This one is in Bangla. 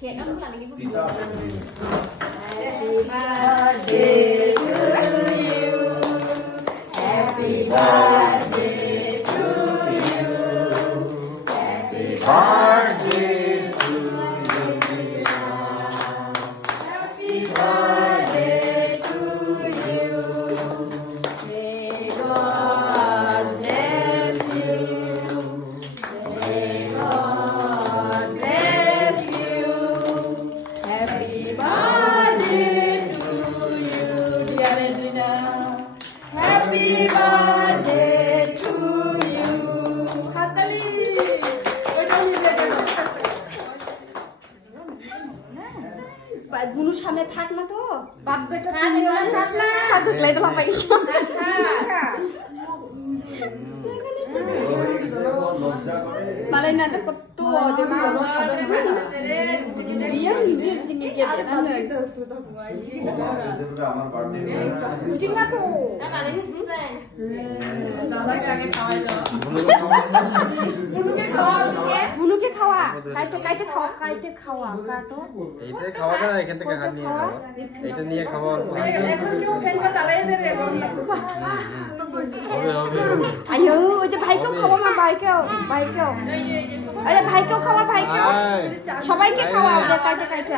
Kẹt lắm là cái bút. Happy birthday to you. Happy birthday to you. Happy birthday to you. Happy birthday to you. May God bless you. May God bless you. Happy birthday to you, dear Edwina. Happy birthday to you. Hatali. বুনু সামনে থাক না তো বাপ বেটা থাক না থাকলে তো বাবা মালাই না তো কত বিয়া নিজে জিঙ্গে কে দেনা না একদম তো তো আমার বার্থডে বুঝিং না তো না না রে সিস্টেম দাদা কে আগে খাওয়াই দাও বুনুকে খাওয়া কাইতে খাওয়া কাটো এইটা খাওয়া দাও এখান থেকে হাত নিয়ে খাওয়া এটা নিয়ে খাওয়া এখন কেউ ফ্যানটা চালাই দে রে গরম লাগছে হবে আয়ো ওই যে ভাইকেও খাওয়া মা ভাইকেও আরে ভাইকেও খাওয়া ভাইকেও সবাইকে খাওয়া ওদের কাইতে